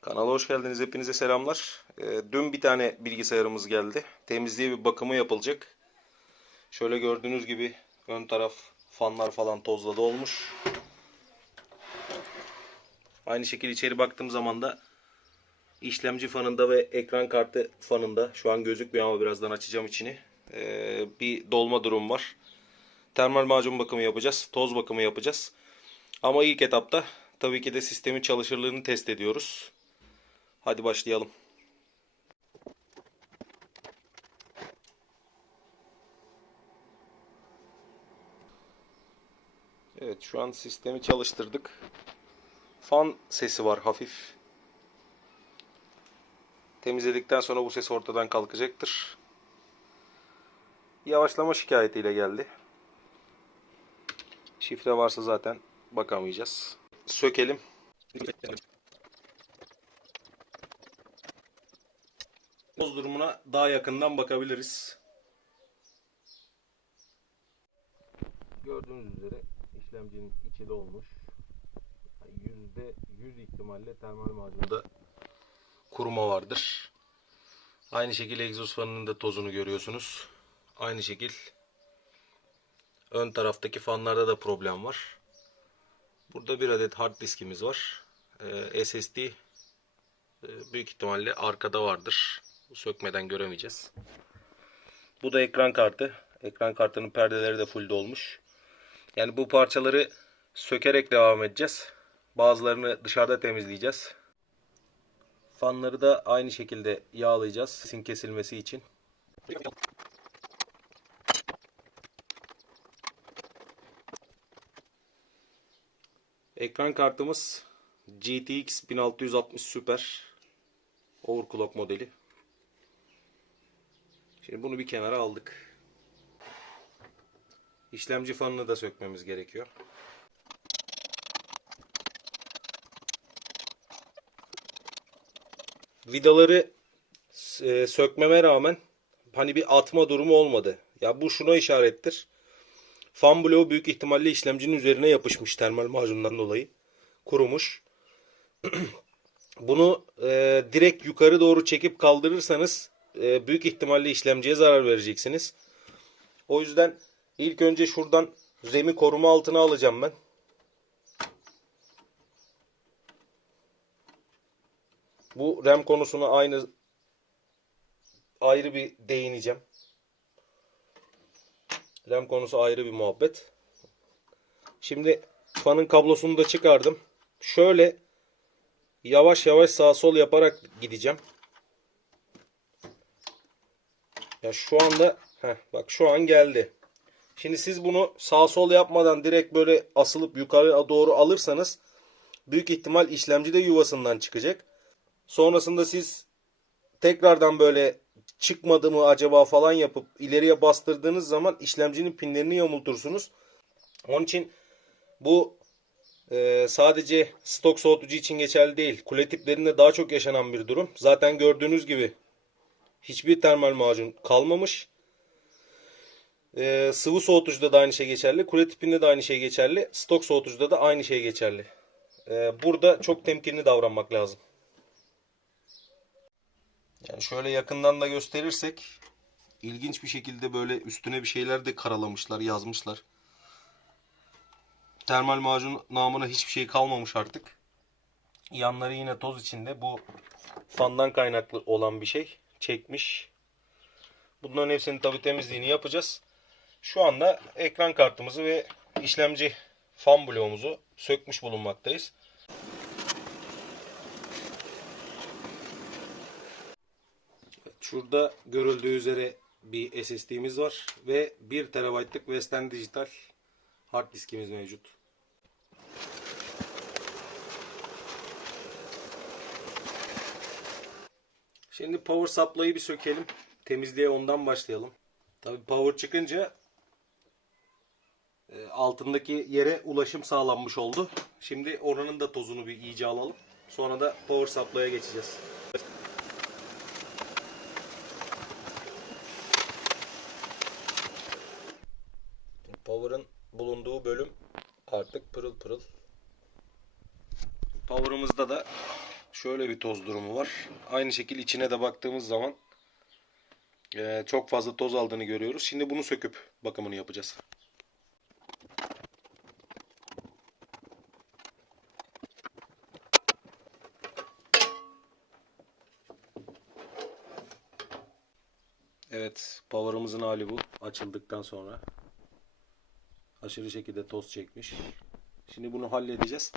Kanala hoş geldiniz. Hepinize selamlar. Ee, dün bir tane bilgisayarımız geldi. Temizliğe bir bakımı yapılacak. Şöyle gördüğünüz gibi ön taraf fanlar falan tozla dolmuş. Aynı şekilde içeri baktığım zaman da işlemci fanında ve ekran kartı fanında şu an gözükmüyor ama birazdan açacağım içini. Ee, bir dolma durum var. Termal macun bakımı yapacağız. Toz bakımı yapacağız. Ama ilk etapta tabii ki de sistemin çalışırlığını test ediyoruz. Hadi başlayalım. Evet şu an sistemi çalıştırdık. Fan sesi var hafif. Temizledikten sonra bu ses ortadan kalkacaktır. Yavaşlama şikayetiyle geldi. Şifre varsa zaten bakamayacağız. Sökelim. Toz durumuna daha yakından bakabiliriz. Gördüğünüz üzere işlemcinin içi dolmuş. Yüzde yüz ihtimalle termal macunda kuruma vardır. Aynı şekilde egzoz fanının da tozunu görüyorsunuz. Aynı şekil ön taraftaki fanlarda da problem var. Burada bir adet hard diskimiz var. Ee, SSD e, büyük ihtimalle arkada vardır. Sökmeden göremeyeceğiz. Bu da ekran kartı. Ekran kartının perdeleri de full dolmuş. Yani bu parçaları sökerek devam edeceğiz. Bazılarını dışarıda temizleyeceğiz. Fanları da aynı şekilde yağlayacağız. Sin kesilmesi için. Ekran kartımız GTX 1660 Super Overclock modeli. Şimdi bunu bir kenara aldık. İşlemci fanını da sökmemiz gerekiyor. Vidaları e, sökmeme rağmen hani bir atma durumu olmadı. Ya bu şuna işarettir. Fan bloğu büyük ihtimalle işlemcinin üzerine yapışmış termal macundan dolayı. Kurumuş. Bunu e, direkt yukarı doğru çekip kaldırırsanız e, büyük ihtimalle işlemciye zarar vereceksiniz. O yüzden ilk önce şuradan RAM'i koruma altına alacağım ben. Bu RAM konusuna aynı ayrı bir değineceğim. RAM konusu ayrı bir muhabbet. Şimdi fanın kablosunu da çıkardım. Şöyle yavaş yavaş sağ sol yaparak gideceğim. Ya şu anda heh, bak şu an geldi. Şimdi siz bunu sağ sol yapmadan direkt böyle asılıp yukarı doğru alırsanız büyük ihtimal işlemci de yuvasından çıkacak. Sonrasında siz tekrardan böyle çıkmadı mı acaba falan yapıp ileriye bastırdığınız zaman işlemcinin pinlerini yamultursunuz. Onun için bu e, sadece stok soğutucu için geçerli değil. Kule tiplerinde daha çok yaşanan bir durum. Zaten gördüğünüz gibi hiçbir termal macun kalmamış. E, sıvı soğutucuda da aynı şey geçerli. Kule tipinde de aynı şey geçerli. Stok soğutucuda da aynı şey geçerli. E, burada çok temkinli davranmak lazım. Yani şöyle yakından da gösterirsek ilginç bir şekilde böyle üstüne bir şeyler de karalamışlar, yazmışlar. Termal macun namına hiçbir şey kalmamış artık. Yanları yine toz içinde. Bu fandan kaynaklı olan bir şey. Çekmiş. Bunların hepsinin tabi temizliğini yapacağız. Şu anda ekran kartımızı ve işlemci fan bloğumuzu sökmüş bulunmaktayız. Şurada görüldüğü üzere bir SSD'miz var ve 1 TB'lık Western Digital hard diskimiz mevcut. Şimdi power supply'ı bir sökelim. Temizliğe ondan başlayalım. Tabii power çıkınca e, altındaki yere ulaşım sağlanmış oldu. Şimdi oranın da tozunu bir iyice alalım. Sonra da power supply'a geçeceğiz. Şöyle bir toz durumu var. Aynı şekil içine de baktığımız zaman e, çok fazla toz aldığını görüyoruz. Şimdi bunu söküp bakımını yapacağız. Evet, power'ımızın hali bu. Açıldıktan sonra aşırı şekilde toz çekmiş. Şimdi bunu halledeceğiz.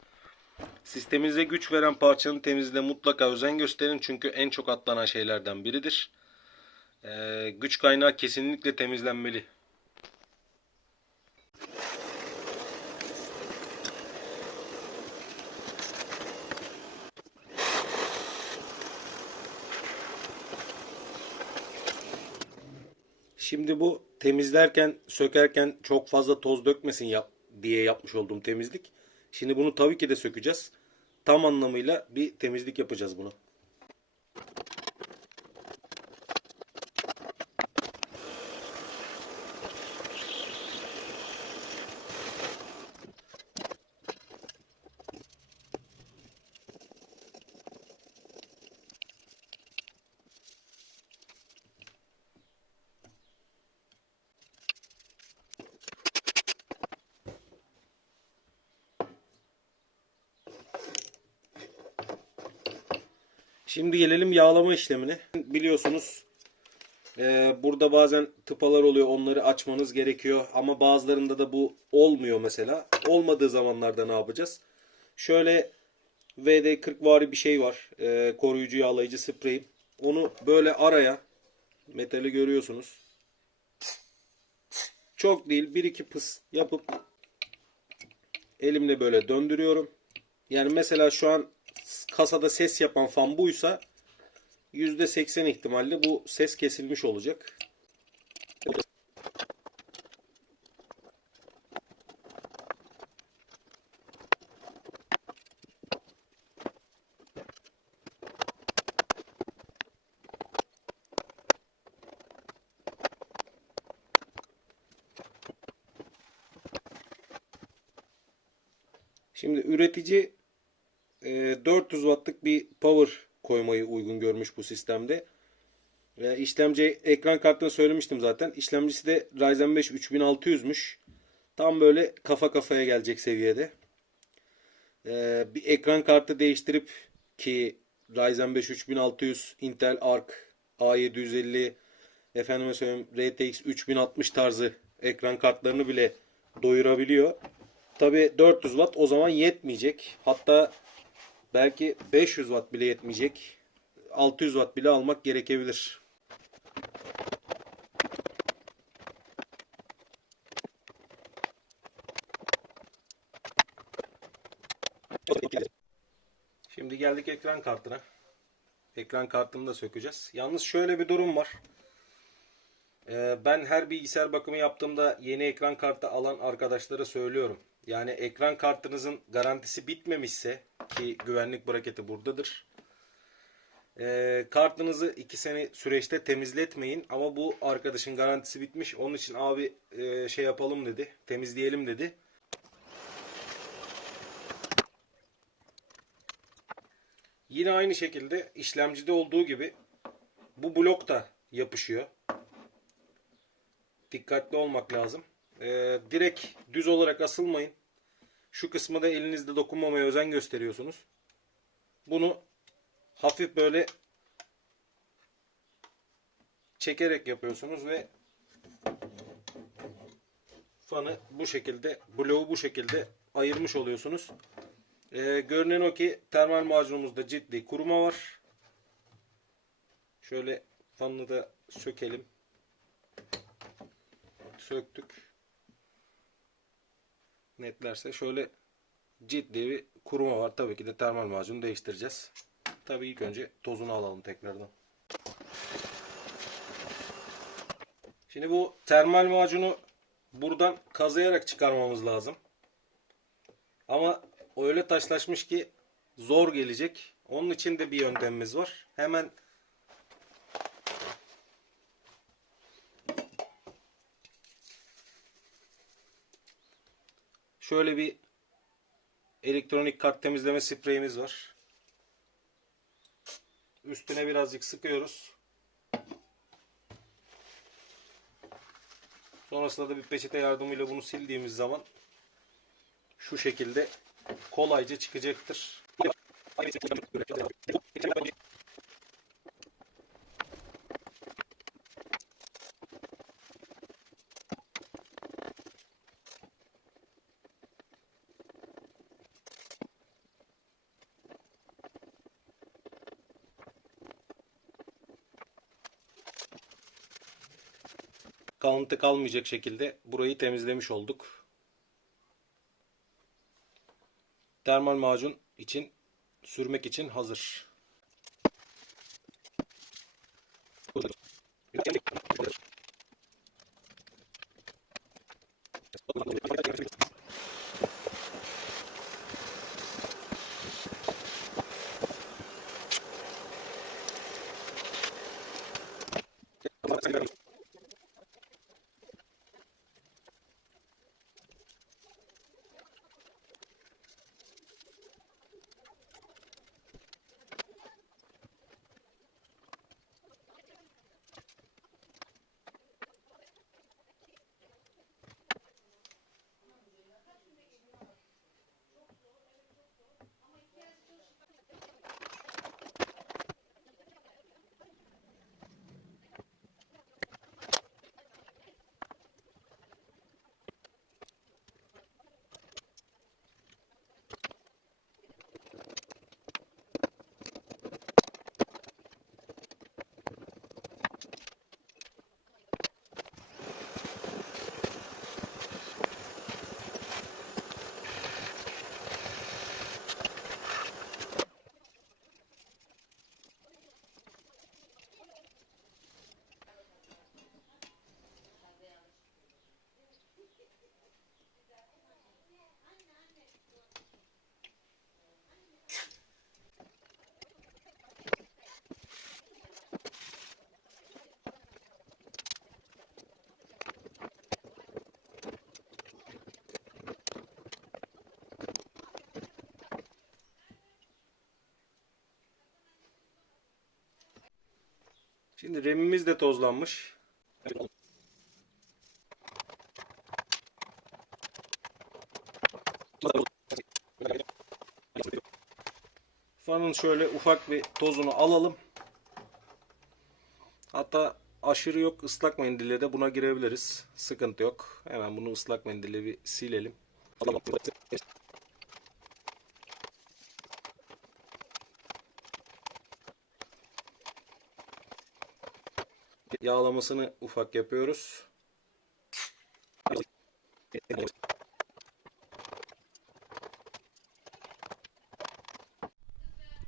Sisteminize güç veren parçanın temizliğine mutlaka özen gösterin. Çünkü en çok atlanan şeylerden biridir. Ee, güç kaynağı kesinlikle temizlenmeli. Şimdi bu temizlerken, sökerken çok fazla toz dökmesin yap diye yapmış olduğum temizlik. Şimdi bunu tabii ki de sökeceğiz. Tam anlamıyla bir temizlik yapacağız bunu. Şimdi gelelim yağlama işlemine. Biliyorsunuz e, burada bazen tıpalar oluyor. Onları açmanız gerekiyor. Ama bazılarında da bu olmuyor mesela. Olmadığı zamanlarda ne yapacağız? Şöyle VD40 vari bir şey var. E, koruyucu yağlayıcı sprey. Onu böyle araya metali görüyorsunuz. Çok değil. Bir iki pıs yapıp elimle böyle döndürüyorum. Yani mesela şu an kasada ses yapan fan buysa %80 ihtimalle bu ses kesilmiş olacak. Şimdi üretici 400 wattlık bir power koymayı uygun görmüş bu sistemde. E, işlemci ekran kartını söylemiştim zaten. İşlemcisi de Ryzen 5 3600'müş. Tam böyle kafa kafaya gelecek seviyede. E, bir ekran kartı değiştirip ki Ryzen 5 3600, Intel Arc A750, efendime söyleyeyim RTX 3060 tarzı ekran kartlarını bile doyurabiliyor. Tabi 400 watt o zaman yetmeyecek. Hatta belki 500 watt bile yetmeyecek. 600 watt bile almak gerekebilir. Şimdi geldik ekran kartına. Ekran kartını da sökeceğiz. Yalnız şöyle bir durum var. Ee, Ben her bilgisayar bakımı yaptığımda yeni ekran kartı alan arkadaşlara söylüyorum. Yani ekran kartınızın garantisi bitmemişse ki güvenlik braketi buradadır. Ee, kartınızı 2 sene süreçte temizletmeyin ama bu arkadaşın garantisi bitmiş. Onun için abi e, şey yapalım dedi. Temizleyelim dedi. Yine aynı şekilde işlemcide olduğu gibi bu blok da yapışıyor. Dikkatli olmak lazım. Ee, direkt düz olarak asılmayın. Şu kısmı da elinizde dokunmamaya özen gösteriyorsunuz. Bunu hafif böyle çekerek yapıyorsunuz ve fanı bu şekilde, bloğu bu şekilde ayırmış oluyorsunuz. Ee, görünen o ki termal macunumuzda ciddi kuruma var. Şöyle fanını da sökelim. Söktük. Netlerse şöyle ciddi bir kuruma var. Tabii ki de termal macunu değiştireceğiz. Tabii ilk önce tozunu alalım tekrardan. Şimdi bu termal macunu buradan kazıyarak çıkarmamız lazım. Ama öyle taşlaşmış ki zor gelecek. Onun için de bir yöntemimiz var. Hemen şöyle bir elektronik kart temizleme spreyimiz var. üstüne birazcık sıkıyoruz. Sonrasında da bir peçete yardımıyla bunu sildiğimiz zaman şu şekilde kolayca çıkacaktır. Kalıntı kalmayacak şekilde burayı temizlemiş olduk. Termal macun için sürmek için hazır. Şimdi remimiz de tozlanmış. Fanın şöyle ufak bir tozunu alalım. Hatta aşırı yok ıslak mendille de buna girebiliriz. Sıkıntı yok. Hemen bunu ıslak mendille bir silelim. Yağlamasını ufak yapıyoruz.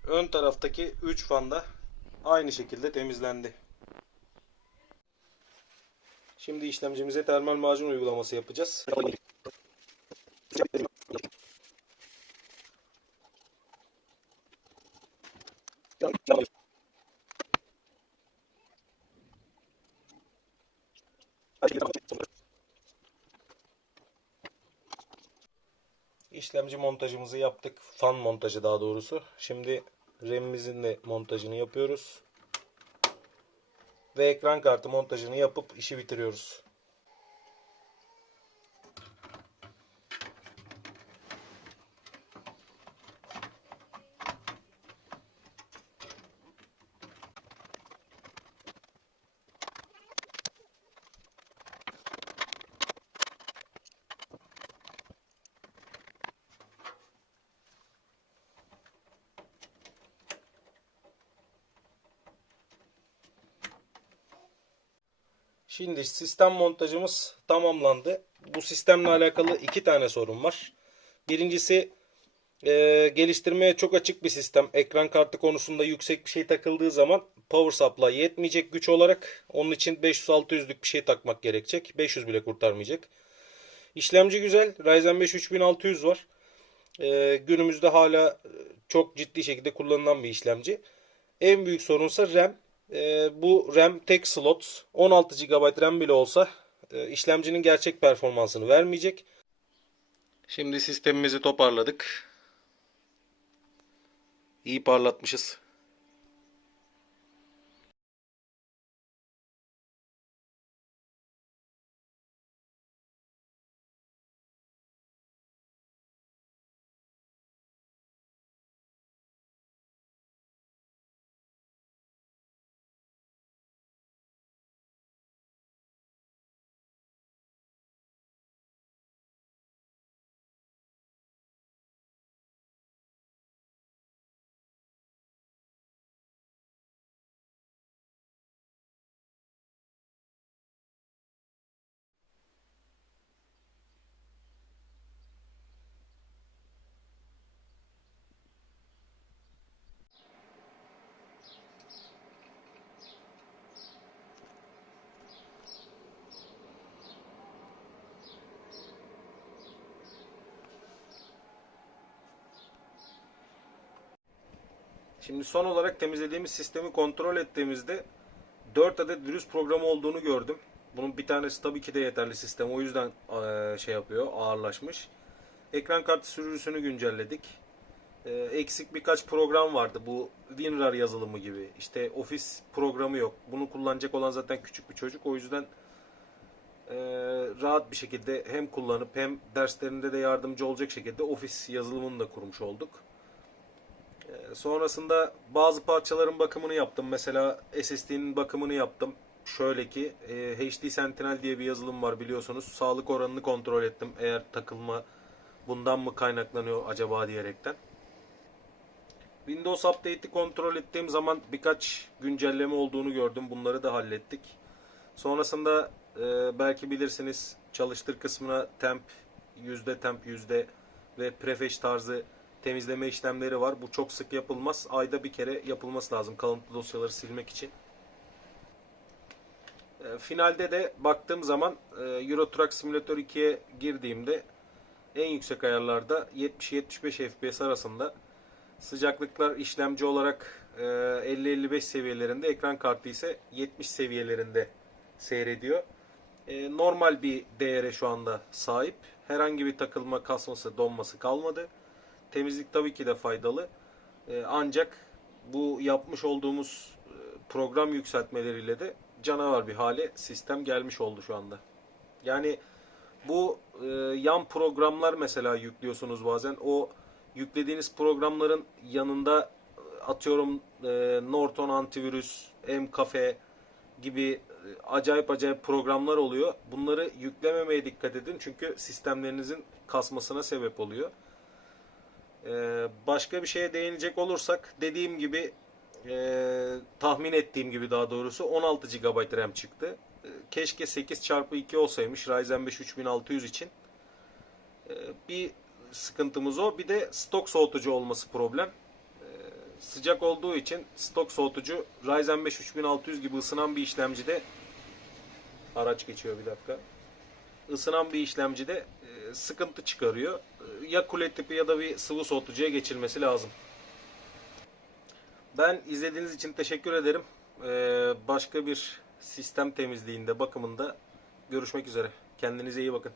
Ön taraftaki 3 fan da aynı şekilde temizlendi. Şimdi işlemcimize termal macun uygulaması yapacağız. İşlemci montajımızı yaptık. Fan montajı daha doğrusu. Şimdi RAM'imizin de montajını yapıyoruz. Ve ekran kartı montajını yapıp işi bitiriyoruz. Şimdi sistem montajımız tamamlandı. Bu sistemle alakalı iki tane sorun var. Birincisi e, geliştirmeye çok açık bir sistem. Ekran kartı konusunda yüksek bir şey takıldığı zaman power supply yetmeyecek güç olarak. Onun için 500-600'lük bir şey takmak gerekecek. 500 bile kurtarmayacak. İşlemci güzel. Ryzen 5 3600 var. E, günümüzde hala çok ciddi şekilde kullanılan bir işlemci. En büyük sorunsa RAM. E, bu RAM tek slot 16 GB RAM bile olsa e, işlemcinin gerçek performansını vermeyecek. Şimdi sistemimizi toparladık. İyi parlatmışız. Şimdi son olarak temizlediğimiz sistemi kontrol ettiğimizde 4 adet virüs programı olduğunu gördüm. Bunun bir tanesi tabii ki de yeterli sistem. O yüzden eee, şey yapıyor, ağırlaşmış. Ekran kartı sürücüsünü güncelledik. Eee, eksik birkaç program vardı. Bu WinRAR yazılımı gibi. İşte Office programı yok. Bunu kullanacak olan zaten küçük bir çocuk. O yüzden eee, rahat bir şekilde hem kullanıp hem derslerinde de yardımcı olacak şekilde Office yazılımını da kurmuş olduk. Sonrasında bazı parçaların bakımını yaptım. Mesela SSD'nin bakımını yaptım. Şöyle ki e, HD Sentinel diye bir yazılım var biliyorsunuz. Sağlık oranını kontrol ettim. Eğer takılma bundan mı kaynaklanıyor acaba diyerekten. Windows Update'i kontrol ettiğim zaman birkaç güncelleme olduğunu gördüm. Bunları da hallettik. Sonrasında e, belki bilirsiniz çalıştır kısmına temp, yüzde temp, yüzde ve prefetch tarzı temizleme işlemleri var. Bu çok sık yapılmaz. Ayda bir kere yapılması lazım kalıntı dosyaları silmek için. E, Finalde de baktığım zaman e, Euro Truck Simulator 2'ye girdiğimde en yüksek ayarlarda 70-75 FPS arasında sıcaklıklar işlemci olarak e, 50-55 seviyelerinde ekran kartı ise 70 seviyelerinde seyrediyor. E, normal bir değere şu anda sahip. Herhangi bir takılma, kasması, donması kalmadı. Temizlik tabii ki de faydalı. E, ancak bu yapmış olduğumuz e, program yükseltmeleriyle de canavar bir hale sistem gelmiş oldu şu anda. Yani bu e, yan programlar mesela yüklüyorsunuz bazen. O yüklediğiniz programların yanında e, atıyorum Norton antivirüs, M-Cafe gibi acayip acayip programlar oluyor. Bunları yüklememeye dikkat edin çünkü sistemlerinizin kasmasına sebep oluyor. Ee, başka bir şeye değinecek olursak dediğim gibi e, tahmin ettiğim gibi daha doğrusu 16 GB RAM çıktı. Ee, keşke 8x2 olsaymış Ryzen 5 3600 için. Ee, bir sıkıntımız o. Bir de stok soğutucu olması problem. Ee, sıcak olduğu için stok soğutucu Ryzen 5 3600 gibi ısınan bir işlemcide araç geçiyor bir dakika ısınan bir işlemcide e, sıkıntı çıkarıyor. Ya kule tipi ya da bir sıvı soğutucuya geçilmesi lazım. Ben izlediğiniz için teşekkür ederim. E, Başka bir sistem temizliğinde, bakımında görüşmek üzere. Kendinize iyi bakın.